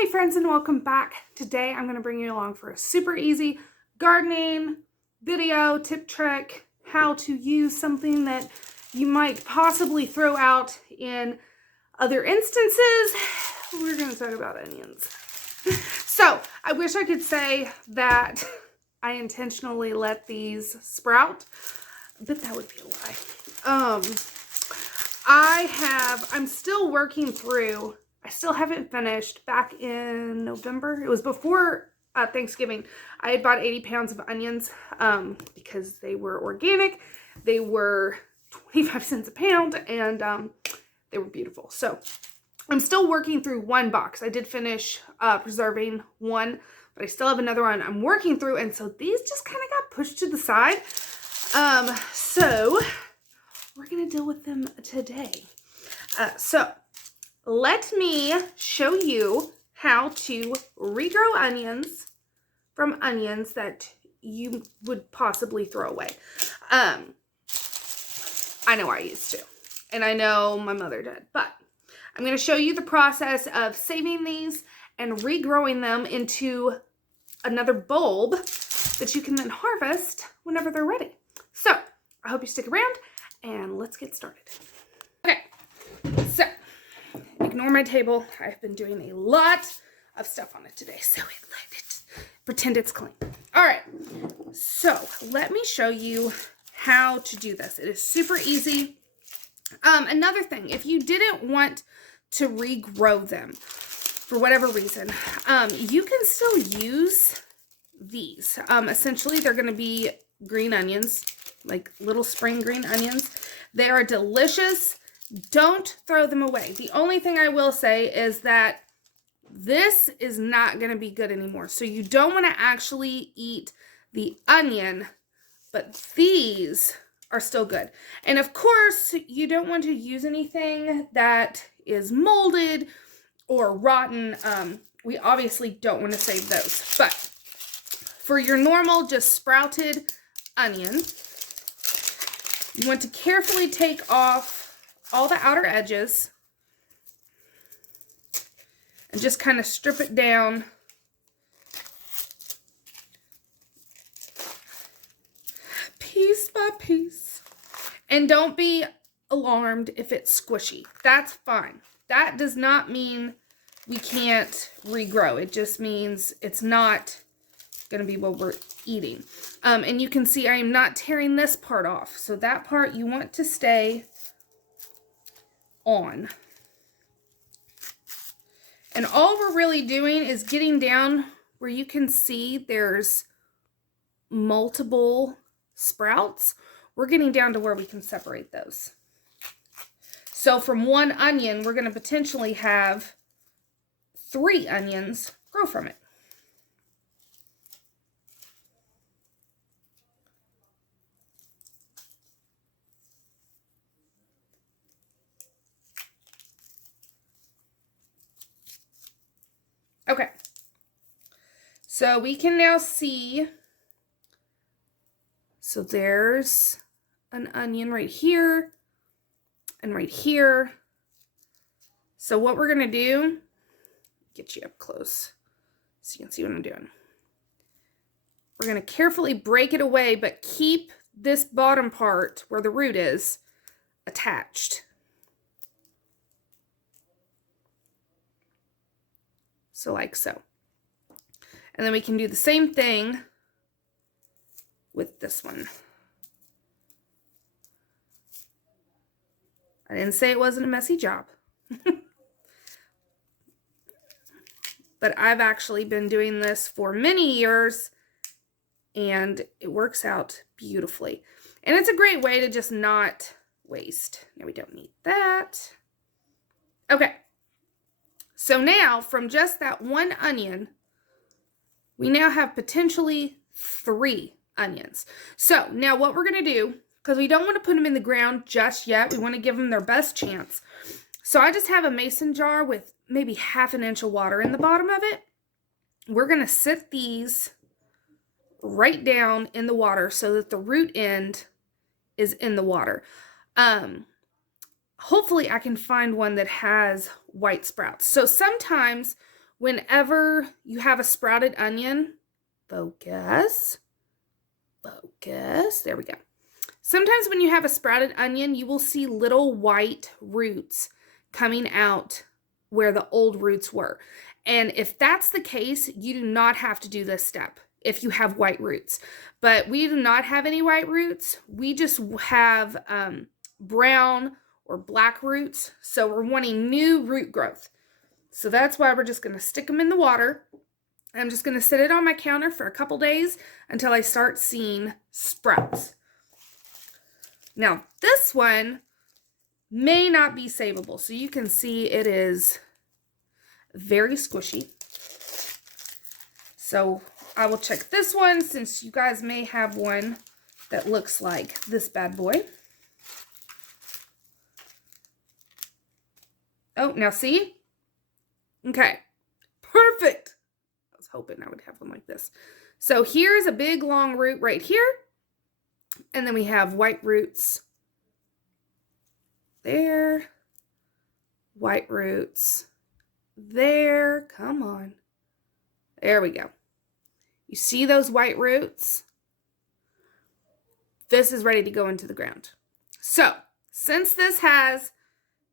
Hi friends, and welcome back. Today I'm going to bring you along for a super easy gardening video, tip, trick, how to use something that you might possibly throw out in other instances. We're going to talk about onions. So I wish I could say that I intentionally let these sprout, but that would be a lie. I'm still working through. I still haven't finished. Back in November, it was before Thanksgiving, I had bought 80 pounds of onions because they were organic. They were 25 cents a pound, and they were beautiful. So I'm still working through one box. I did finish preserving one, but I still have another one I'm working through, and so these just kind of got pushed to the side. So we're going to deal with them today. So let me show you how to regrow onions from onions that you would possibly throw away. I know I used to, and I know my mother did, but I'm going to show you the process of saving these and regrowing them into another bulb that you can then harvest whenever they're ready. So I hope you stick around, and let's get started. Okay, so ignore my table. I've been doing a lot of stuff on it today, so pretend it's clean. All right, so let me show you how to do this. It is super easy. Another thing, if you didn't want to regrow them for whatever reason, you can still use these. Essentially, they're going to be green onions, like little spring green onions. They are delicious. Don't throw them away. The only thing I will say is that this is not going to be good anymore. So you don't want to actually eat the onion, but these are still good. And of course, you don't want to use anything that is molded or rotten. We obviously don't want to save those. But for your normal, just sprouted onion, you want to carefully take off all the outer edges and just kind of strip it down piece by piece. And don't be alarmed if it's squishy. That's fine. That does not mean we can't regrow. It just means it's not going to be what we're eating. And you can see I am not tearing this part off. So that part you want to stay on. And all we're really doing is getting down where you can see there's multiple sprouts. We're getting down to where we can separate those. So from one onion, we're going to potentially have 3 onions grow from it. Okay, so we can now see, so there's an onion right here and right here. So what we're going to do, get you up close so you can see what I'm doing. We're going to carefully break it away, but keep this bottom part where the root is attached. So like so. And then we can do the same thing with this one. I didn't say it wasn't a messy job. But I've actually been doing this for many years, and it works out beautifully. And it's a great way to just not waste. Now we don't need that. Okay. So now, from just that one onion, we now have potentially 3 onions. So now what we're going to do, because we don't want to put them in the ground just yet, we want to give them their best chance. So I just have a mason jar with maybe 1/2 inch of water in the bottom of it. We're going to sit these right down in the water so that the root end is in the water. Hopefully I can find one that has white sprouts. So sometimes whenever you have a sprouted onion, focus, there we go. Sometimes when you have a sprouted onion, you will see little white roots coming out where the old roots were. And if that's the case, you do not have to do this step if you have white roots. But we do not have any white roots. We just have brown or black roots. So we're wanting new root growth. So that's why we're just going to stick them in the water. I'm just going to sit it on my counter for a couple days until I start seeing sprouts. Now, this one may not be savable. So you can see it is very squishy. So I will check this one since you guys may have one that looks like this bad boy. Oh, now see? Okay, perfect. I was hoping I would have one like this. So here's a big long root right here. And then we have white roots there. White roots there. Come on. There we go. You see those white roots? This is ready to go into the ground. So, since this has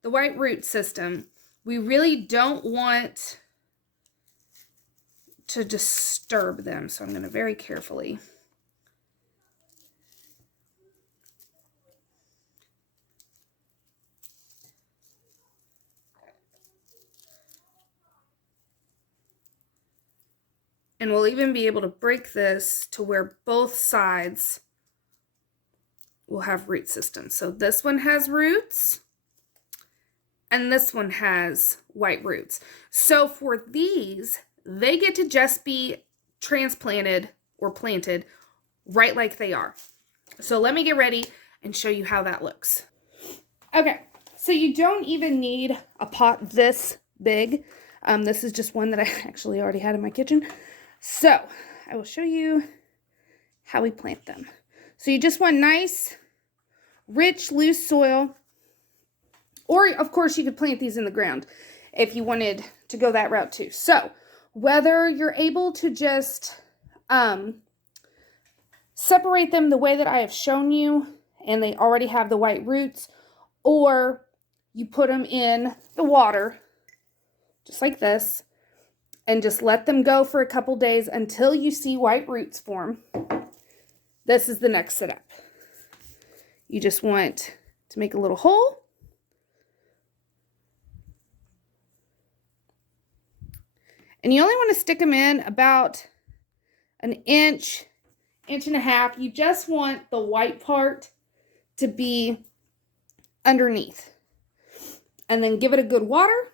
the white root system, we really don't want to disturb them. So I'm going to very carefully. And we'll even be able to break this to where both sides will have root systems. So this one has roots and this one has white roots. So for these, they get to just be transplanted or planted right like they are. So let me get ready and show you how that looks. Okay, so you don't even need a pot this big. This is just one that I actually already had in my kitchen. So I will show you how we plant them. So you just want nice, rich, loose soil. Or, of course, you could plant these in the ground if you wanted to go that route too. So whether you're able to just separate them the way that I have shown you, and they already have the white roots, or you put them in the water, just like this, and just let them go for a couple days until you see white roots form. This is the next setup. You just want to make a little hole. And you only want to stick them in about an inch, inch and a half. You just want the white part to be underneath. And then give it a good water,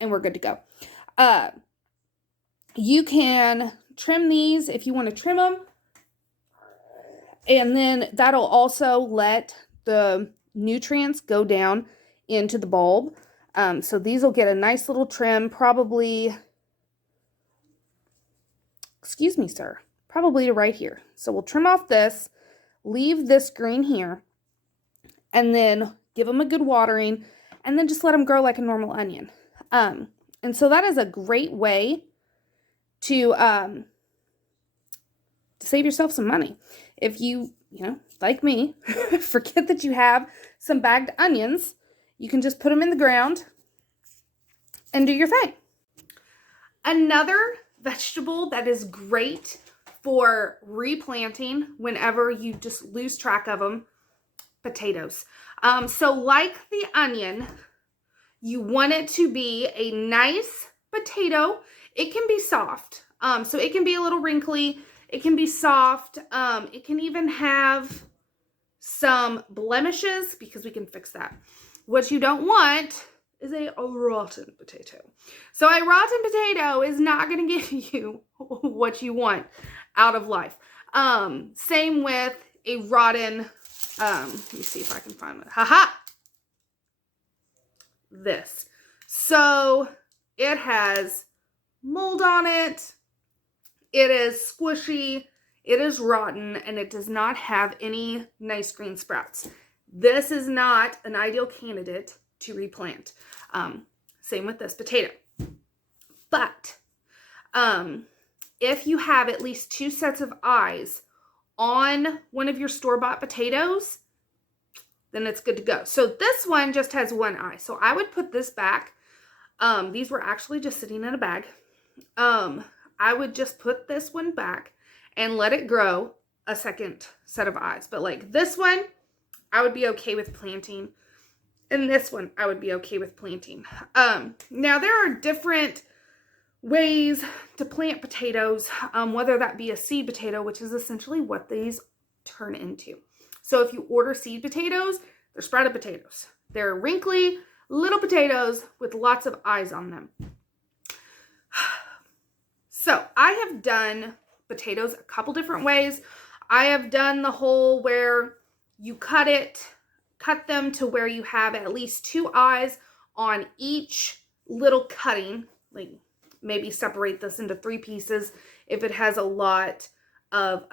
and we're good to go. You can trim these if you want to trim them. And then that'll also let the nutrients go down into the bulb. So these will get a nice little trim, probably, excuse me, sir, probably to right here. So we'll trim off this, leave this green here, and then give them a good watering, and then just let them grow like a normal onion. And so that is a great way to save yourself some money. If you like me, forget that you have some bagged onions, you can just put them in the ground and do your thing. Another vegetable that is great for replanting whenever you just lose track of them, potatoes. So like the onion, you want it to be a nice potato. It can be soft. So it can be a little wrinkly. It can be soft. It can even have some blemishes because we can fix that. What you don't want is a rotten potato. So a rotten potato is not going to give you what you want out of life. Same with a rotten, let me see if I can find it. Haha! This. So it has mold on it. It is squishy. It is rotten, and it does not have any nice green sprouts. This is not an ideal candidate to replant. Same with this potato. But if you have at least 2 sets of eyes on one of your store-bought potatoes, then it's good to go. So this one just has 1 eye. So I would put this back. These were actually just sitting in a bag. I would just put this one back and let it grow a second set of eyes. But like this one, I would be okay with planting. And this one, I would be okay with planting. Now there are different ways to plant potatoes, whether that be a seed potato, which is essentially what these turn into. So if you order seed potatoes, they're sprouted potatoes. They're wrinkly little potatoes with lots of eyes on them. So I have done potatoes a couple different ways. I have done the whole where you cut them to where you have at least 2 eyes on each little cutting. Like maybe separate this into 3 pieces if it has a lot of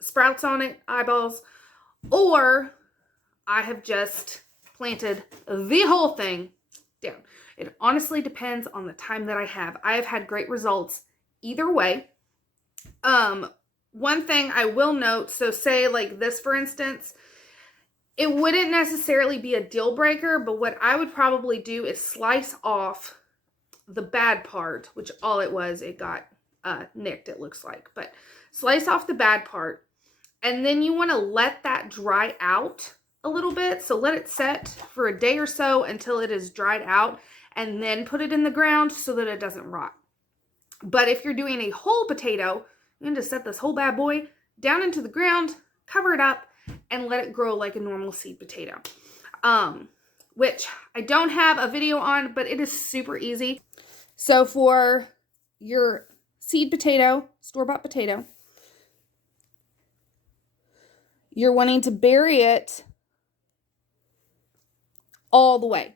sprouts on it, eyeballs. Or I have just planted the whole thing down. It honestly depends on the time that I have. I have had great results either way. One thing I will note, so say like this for instance, it wouldn't necessarily be a deal breaker, but what I would probably do is slice off the bad part, which all it was, it got nicked, it looks like. But slice off the bad part, and then you want to let that dry out a little bit. So let it set for a day or so until it is dried out, and then put it in the ground so that it doesn't rot. But if you're doing a whole potato, you can just set this whole bad boy down into the ground, cover it up, and let it grow like a normal seed potato. Which I don't have a video on, but it is super easy. So for your seed potato, store-bought potato, you're wanting to bury it all the way.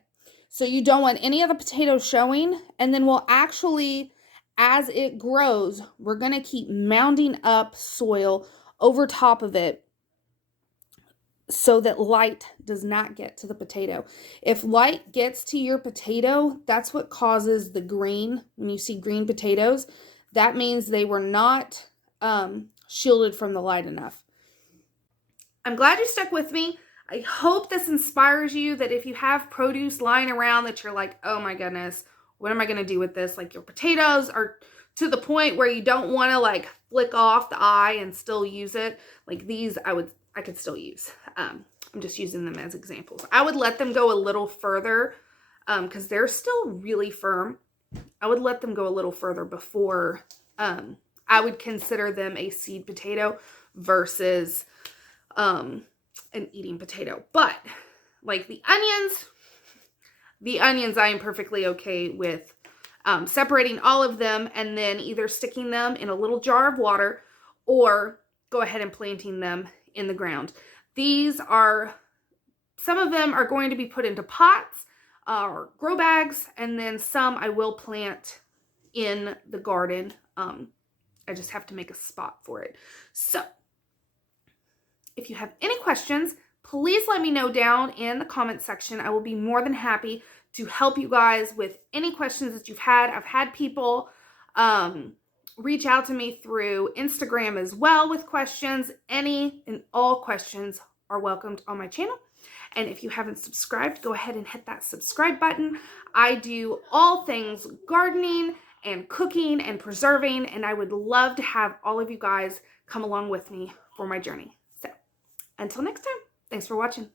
So you don't want any of the potatoes showing, and then we'll actually, as it grows, we're going to keep mounding up soil over top of it so that light does not get to the potato. If light gets to your potato, that's what causes the green. When you see green potatoes, that means they were not shielded from the light enough. I'm glad you stuck with me. I hope this inspires you that if you have produce lying around that you're like, oh my goodness, what am I going to do with this? Like your potatoes are to the point where you don't want to like flick off the eye and still use it. Like these, I could still use. I'm just using them as examples. I would let them go a little further because they're still really firm. I would let them go a little further before I would consider them a seed potato versus an eating potato. But like the onions I am perfectly okay with separating all of them and then either sticking them in a little jar of water or go ahead and planting them in the ground. These are, some of them are going to be put into pots or grow bags, and then some I will plant in the garden. I just have to make a spot for it. So if you have any questions, please let me know down in the comment section. I will be more than happy to help you guys with any questions that you've had. I've had people reach out to me through Instagram as well with questions. Any and all questions are welcomed on my channel. And if you haven't subscribed, go ahead and hit that subscribe button. I do all things gardening and cooking and preserving, and I would love to have all of you guys come along with me for my journey. So until next time, thanks for watching.